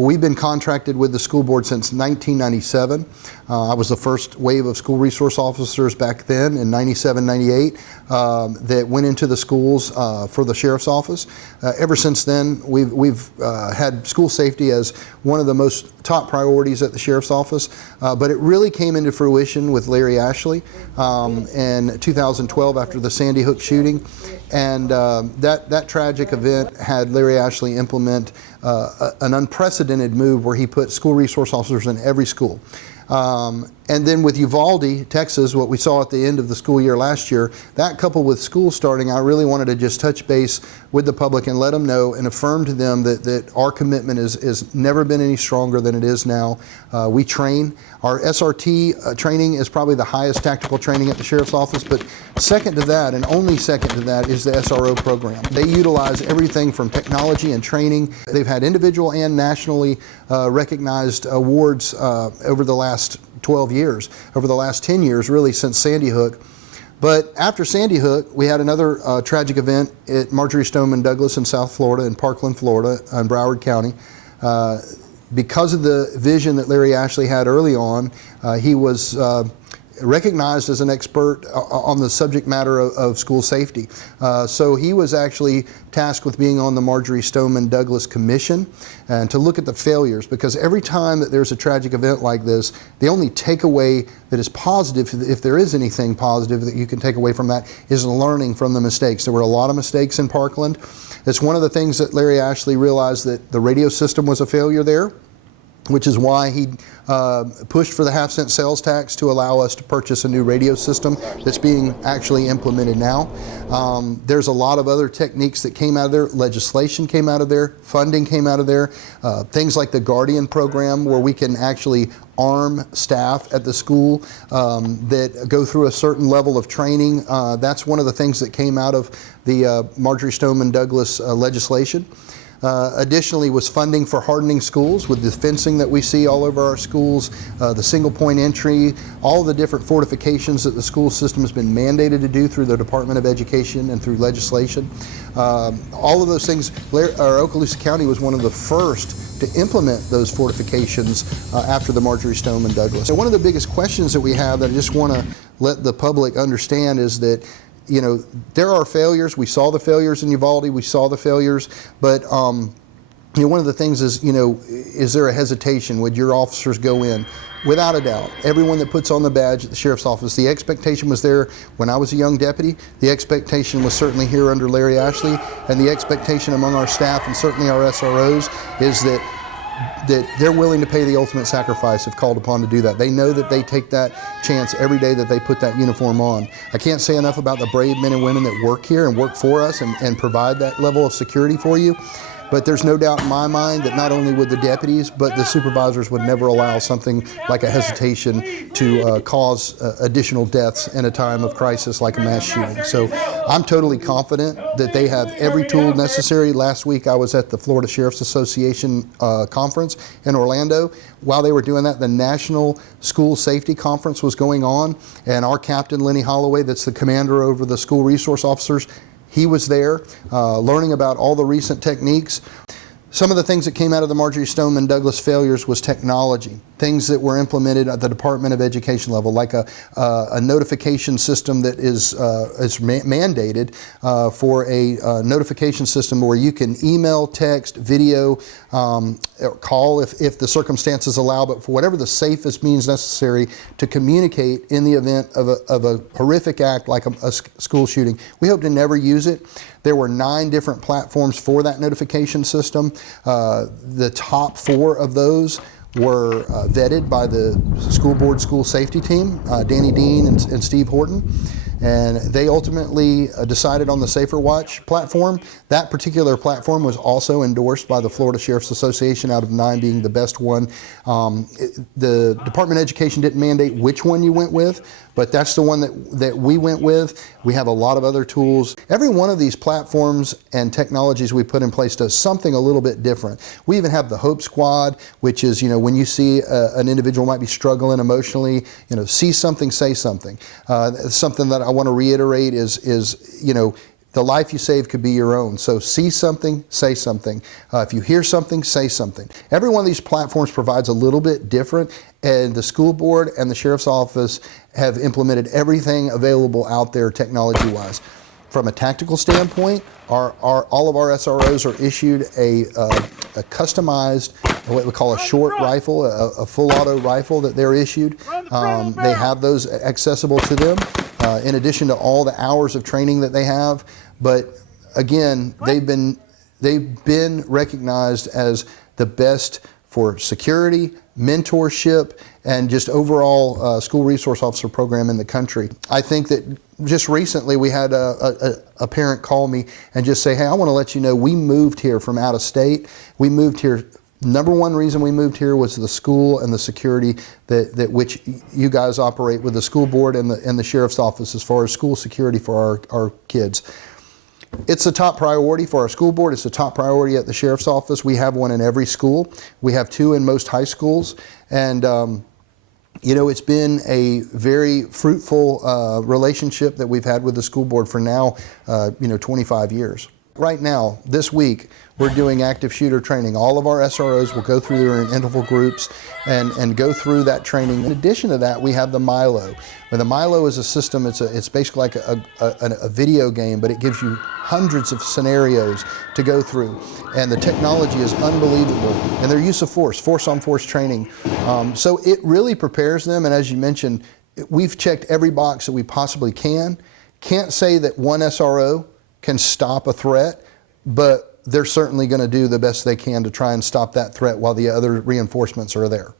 Well, we've been contracted with the school board since 1997. I was the first wave of school resource officers back then in 97, 98 that went into the schools for the sheriff's office. Ever since then, we've had school safety as one of the most top priorities at the sheriff's office, but it really came into fruition with Larry Ashley in 2012 after the Sandy Hook shooting. And that tragic event had Larry Ashley implement an unprecedented move where he put school resource officers in every school. And then with Uvalde, Texas, what we saw at the end of the school year last year, that coupled with school starting, I really wanted to just touch base with the public and let them know and affirm to them that our commitment is never been any stronger than it is now. We train. Our SRT training is probably the highest tactical training at the sheriff's office, but second to that, and only second to that, is the SRO program. They utilize everything from technology and training. They've had individual and nationally recognized awards over the last 12 years, over the last 10 years, really, since Sandy Hook. But after Sandy Hook, we had another tragic event at Marjory Stoneman Douglas in South Florida, in Parkland, Florida, in Broward County. Because of the vision that Larry Ashley had early on, he was recognized as an expert on the subject matter of school safety. So he was actually tasked with being on the Marjory Stoneman Douglas Commission and to look at the failures, because every time that there's a tragic event like this, the only takeaway that is positive, if there is anything positive that you can take away from that, is learning from the mistakes. There were a lot of mistakes in Parkland. It's one of the things that Larry Ashley realized, that the radio system was a failure there, which is why he pushed for the half-cent sales tax to allow us to purchase a new radio system that's being actually implemented now. There's a lot of other techniques that came out of there. Legislation came out of there. Funding came out of there. Things like the Guardian program, where we can actually arm staff at the school that go through a certain level of training. That's one of the things that came out of the Marjory Stoneman Douglas legislation. Additionally was funding for hardening schools with the fencing that we see all over our schools, the single point entry, all the different fortifications that the school system has been mandated to do through the Department of Education and through legislation. All of those things, Okaloosa County was one of the first to implement those fortifications after the Marjory Stoneman Douglas. So one of the biggest questions that we have that I just want to let the public understand is that, you know, there are failures. We saw the failures in Uvalde. We saw the failures, but you know, one of the things is, you know, is there a hesitation? Would your officers go in? Without a doubt, everyone that puts on the badge at the sheriff's office, the expectation was there when I was a young deputy. The expectation was certainly here under Larry Ashley, and the expectation among our staff and certainly our SROs is that they're willing to pay the ultimate sacrifice if called upon to do that. They know that they take that chance every day that they put that uniform on. I can't say enough about the brave men and women that work here and work for us and provide that level of security for you. But there's no doubt in my mind that not only would the deputies, but the supervisors would never allow something like a hesitation to cause additional deaths in a time of crisis like a mass shooting. So I'm totally confident that they have every tool necessary. Last week I was at the Florida Sheriff's Association conference in Orlando. While they were doing that, the National School Safety Conference was going on, and our captain, Lenny Holloway, that's the commander over the school resource officers, he was there learning about all the recent techniques. Some of the things that came out of the Marjory Stoneman Douglas failures was technology, things that were implemented at the Department of Education level, like a notification system that is mandated for a notification system where you can email, text, video, or call if the circumstances allow, but for whatever the safest means necessary to communicate in the event of a horrific act like a school shooting. We hope to never use it. There were 9 different platforms for that notification system. The top 4 of those were vetted by the school board school safety team, Danny Dean and Steve Horton. And they ultimately decided on the Safer Watch platform. That particular platform was also endorsed by the Florida Sheriff's Association, out of 9 being the best one. The Department of Education didn't mandate which one you went with, but that's the one that we went with. We have a lot of other tools. Every one of these platforms and technologies we put in place does something a little bit different. We even have the Hope Squad, which is, you know, when you see an individual might be struggling emotionally, you know, see something, say something. Something that I want to reiterate is, you know, the life you save could be your own. So see something, say something. If you hear something, say something. Every one of these platforms provides a little bit different, and the school board and the sheriff's office have implemented everything available out there technology-wise. From a tactical standpoint, all of our SROs are issued a customized, what we call a short rifle, a full auto rifle that they're issued. They have those accessible to them, in addition to all the hours of training that they have. But again, they've been recognized as the best for security, mentorship, and just overall school resource officer program in the country. I think that just recently we had a parent call me and just say, hey, I want to let you know we moved here from out of state. We moved here. Number one reason we moved here was the school and the security that which you guys operate with the school board and the sheriff's office as far as school security for our kids. It's a top priority for our school board. It's a top priority at the sheriff's office. We have one in every school. We have 2 in most high schools. And you know, it's been a very fruitful relationship that we've had with the school board for now, 25 years. Right now, this week, we're doing active shooter training. All of our SROs will go through their interval groups and go through that training. In addition to that, we have the Milo. And the Milo is a system, it's basically like a video game, but it gives you hundreds of scenarios to go through. And the technology is unbelievable. And their use of force-on-force training. So it really prepares them, and as you mentioned, we've checked every box that we possibly can. Can't say that one SRO can stop a threat, but they're certainly going to do the best they can to try and stop that threat while the other reinforcements are there.